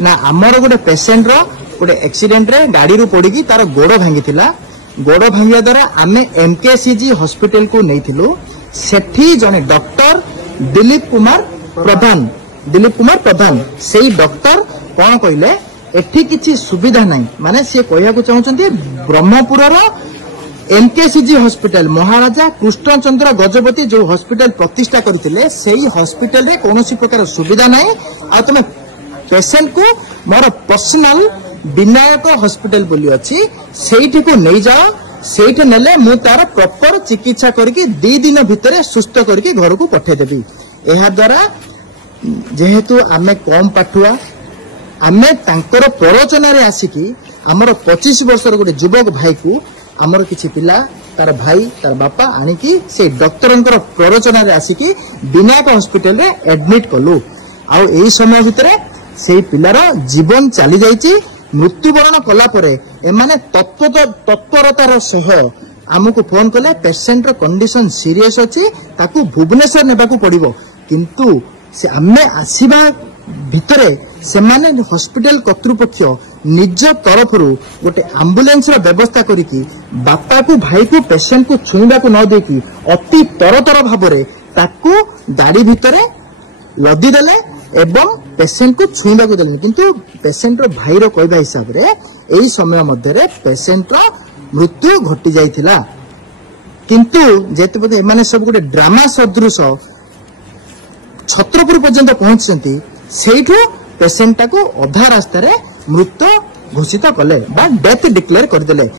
ना आमर गोटे पेसेंट रो गोटे एक्सीडेंट रे गाड़ी रू पड़ी तार गोड़ भांगी गोड़ भांगिया द्वारा आमे एमकेसीजी हॉस्पिटल को नहीं थिलु सेठी जने डॉक्टर दिलीप कुमार प्रधान से डॉक्टर कौन कहले एठी किछि सुविधा नहीं माने से कहया को चाहउछन्ती ब्रह्मपुर रो एमकेसीजी हॉस्पिटल महाराजा कृष्णचंद्र गजपति जो हॉस्पिटल प्रतिष्ठा करथिले सेही हॉस्पिटल रे कोनोसी प्रकार सुविधा नहीं आ तमे पेशेंट को मोर पर्सनल विनायक हॉस्पिटल बोली अछि सेठी को नहीं जाओ सेठी नेले मु तार प्रॉपर चिकित्सा करके 2 दिन भितरे सुस्थ करके घर को पठे देबी एहा द्वारा जेहेतु आमे कम पाठुआ आमे तांकर प्ररोचना रे आसिकी हमर 25 वर्षर गोटे युवक भाई को हमर किछि पिला तार भाई तार बापा आनिकी से डॉक्टरंकर प्ररोचना रे आसिकी विनायक हॉस्पिटल रे एडमिट कलु आ एई समय भितरे से पिलार जीवन चली जाइछि मृत्युवरण कला परे एमाने तत्परतार सह आमको फोन कले पेशेंट रो कंडीशन सीरियस अछि ताकू भुवनेश्वर नेबाकू पड़िबो किंतु से आमे आसीबा भितरे से माने हॉस्पिटल कर्तृपक्ष निज तरफ गोटे एम्बुलेंस रो व्यवस्था करिकी बापा को भाई को पेशेंट को छुईबा को न देकी अति तरतर भाबरे ताकू गाड़ी भितरे लदी देले एवं पेशेंट को छुईबा को देले किंतु पेशेंट रो भाई रो कहबा हिसाब रे एई समय मध्ये रे पेशेंट रो मृत्यु घटी जाइथिला किंतु जेते माने सब गोटे ड्रामा सदृश छत्रपुर पर्यंत पहुंचती सेठू पेशेंट को अधा रास्ता रे मृत्यु घोषित कले बा डेथ डिक्लेयर करदेले।